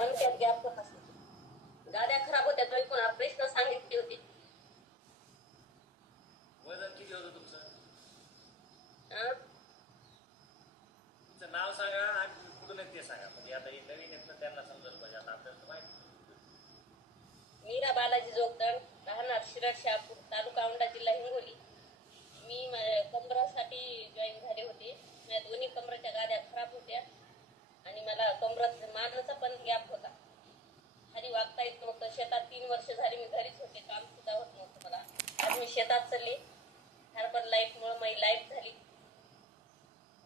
मनक्यात gap होता, गाद्या खराब होत्या, तरी पण प्रश्न सांगितले होते. वजन किती होतं तुमचं? तुमचं नाव सांगा आणि कुठून आहेत ते सांगा. म्हणजे आता हे नवीन आहेत ना, त्यांना समजायला पाहिजे. आता आपल्याला माहिती. मीरा बालाजी जोगदंड, राहणार शिरड शहापूर, तालुका औंढा, जिल्हा हिंगोली. मी कमरासाठी जॉईन झाले होते. माझ्या दोन्ही कमराच्या गाद्या खराब होत्या आणि मला कमरात मानेचा पण गॅप होता. खाली वागता येत नव्हतं. शेतात 3 वर्ष झाली मी घरीच होते, काम सुद्धा होत नव्हतं मला. आज मी शेतात चालले. हार्बर लाईफमुळे माझी लाईफ झाली.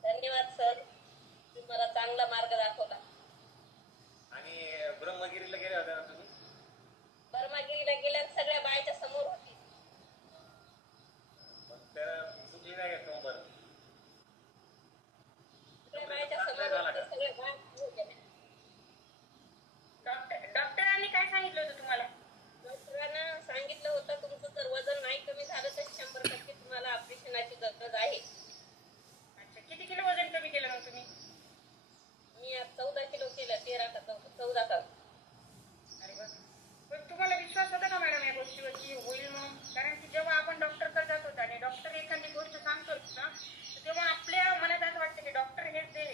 धन्यवाद सर, तुम्ही मला चांगला मार्ग दाखवला. आणि ब्रह्मगिरीला गेले होते ना तुम्ही? ब्रह्मगिरीला गेल्या सगळ्या बायच्या समोर होती. मग त्या सुटली नाही का कंबर? सगळ्या बायच्या समोर होती, सगळ्या बाय होत्या. डॉक्टरांनी काय सांगितलं होतं तुम्हाला? डॉक्टरांना सांगितलं होतं तुमचं जर वजन नाही कमी झालं तर 100% तुम्हाला ऑपरेशनाची गरज आहे. अच्छा, किती किलो वजन कमी केलं मग तुम्ही? मी आज 14 किलो केलं, 13 का 14 का. अरे बघ, पण तुम्हाला विश्वास होता का मॅडम या गोष्टीवरची होईल म्हणून? कारण की जेव्हा आपण डॉक्टरकडे जात होता आणि डॉक्टर एखादी गोष्ट सांगतो ना, तेव्हा आपल्या मनात असं वाटतं की डॉक्टर हेच दे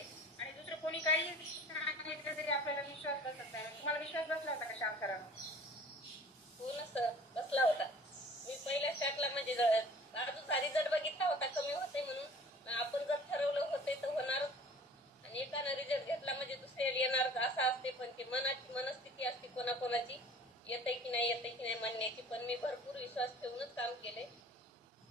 आणि दुसरं कोणी काही सांगितलं तरी आपल्याला विश्वास बसत नाही. तुम्हाला विश्वास बसला होता का श्याम सरांना? हो ना सर, बसला होता. मी पहिल्या स्टार्टला म्हणजे अजून रिझल्ट बघितला होता कमी होते म्हणून. आपण जर ठरवलं होते तर होणार आणि एकानं रिझल्ट घेतला म्हणजे दुसऱ्याला येणार असं असते. पण ती मनाची मनस्थिती असते कोणाकोणाची, येतंय की नाही म्हणण्याची. पण मी भरपूर विश्वास ठेवूनच काम केले.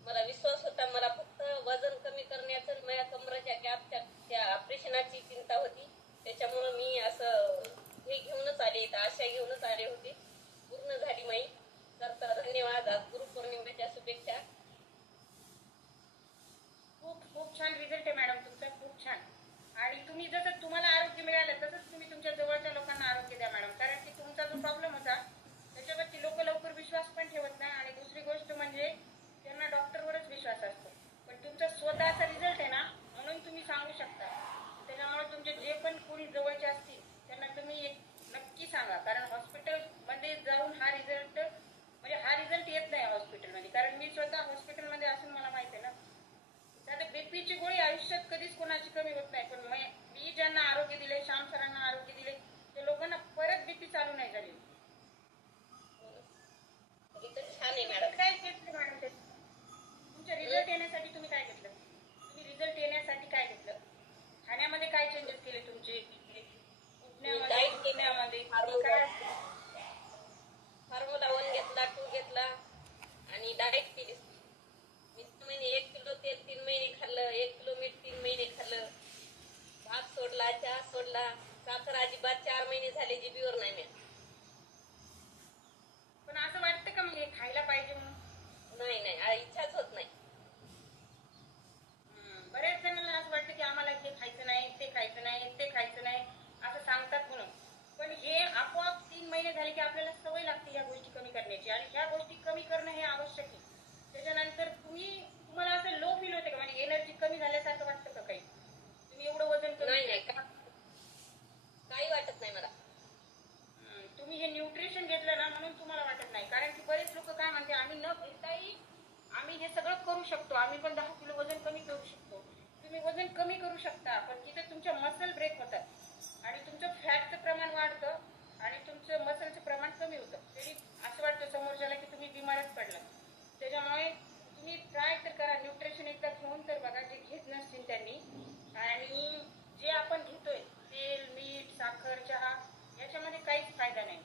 मला विश्वास होता. मला फक्त वजन कमी करण्याचं, माझ्या कमराच्या गॅपच्या त्या ऑपरेशनाची चिंता होती. त्याच्यामुळं मी असं हे घेऊनच आले, आशा घेऊनच आले होते. पूर्ण झाली माई. तर धन्यवाद. आज गुरुपौर्णिमेच्या शुभेच्छा. खूप छान रिझल्ट आहे मॅडम तुमचा, खूप छान. आणि तुम्ही जसं तुम्हाला आरोग्य मिळालं तसंच तुम्ही तुमच्या जवळच्या लोकांना आरोग्य द्या मॅडम. कारण की तुमचा जो प्रॉब्लेम होता त्याच्यावरती लोक लवकर विश्वास पण ठेवत नाही. आणि दुसरी गोष्ट म्हणजे त्यांना डॉक्टरवरच विश्वास असतो. पण तुमचा स्वतःचा रिझल्ट आहे ना, म्हणून तुम्ही सांगू शकता. त्याच्यामुळे तुमचे जे पण कोणी जवळचे असतील त्यांना तुम्ही नक्की सांगा. कारण हॉस्पिटलमध्ये जाऊन हा रिझल्ट येत नाही हॉस्पिटलमध्ये. कारण मी स्वतः हॉस्पिटलमध्ये असून मला माहिती आहे ना. साधं बीपीची गोळी आयुष्यात कधीच कोणाची कमी होत नाही. पण मी ज्यांना आरोग्य दिले, श्याम सरांना आरोग्य दिले, त्या लोकांना परत बीपी चालू नाही झाली. छान आहे मॅडम. काय घेतलं मॅडम ते? तुमच्या रिझल्ट येण्यासाठी तुम्ही काय घेतलं? तुम्ही रिझल्ट येण्यासाठी काय घेतलं? खाण्यामध्ये काय चेंजेस केले तुमचे? उठण्यामध्ये काय? फॉर्म्युला 1 घेतला, 2 घेतला आणि डाएट केली. 20 महिने 1 किलो तेल 3 महिने खाल्लं, 1 किलो मीठ 3 महिने खाल्लं, भात सोडला, चहा सोडला, साखर अजिबात 4 महिने झाले जिबीवर नाही. पण असं वाटतं का म्हणजे खायला पाहिजे म्हणून? नाही, इच्छाच होत नाही. बऱ्याच जणांना असं वाटतं की आम्हाला हे खायचं नाही, ते खायचं नाही, ते खायचं नाही असं सांगतात म्हणून. पण हे आपोआप 3 महिने झाले की आपल्याला सवय लागते ह्या गोष्टी कमी करण्याची. आणि ह्या गोष्टी कमी करणं हे आवश्यक आहे. त्याच्यानंतर तुम्हाला असं लो फील होते का? म्हणजे एनर्जी कमी झाल्यासारखं वाटतं का काही? तुम्ही एवढं वजन कमी? नाही, काही वाटत नाही मला. तुम्ही हे न्यूट्रिशन घेतलं ना म्हणून तुम्हाला वाटत नाही. कारण की बरेच लोक काय म्हणते, आम्ही न घेताही आम्ही हे सगळं करू शकतो, आम्ही पण 10 किलो वजन कमी करू शकतो. तुम्ही वजन कमी करू शकता, पण तिथे तुमच्या मसल ब्रेक होतात आणि तुमचं फॅटचं प्रमाण वाढतं आणि तुमचं मसलचं प्रमाण कमी होतं. तरी असं वाटतं समोरच्याला की तुम्ही बिमारच पडला. त्याच्यामुळे तुम्ही ट्राय तर करा, न्यूट्रिशन एकदा घेऊन तर बघा, जे घेत नसतील त्यांनी. आणि जे आपण घेतोय तेल, मीठ, साखर, चहा याच्यामध्ये काहीच फायदा नाही.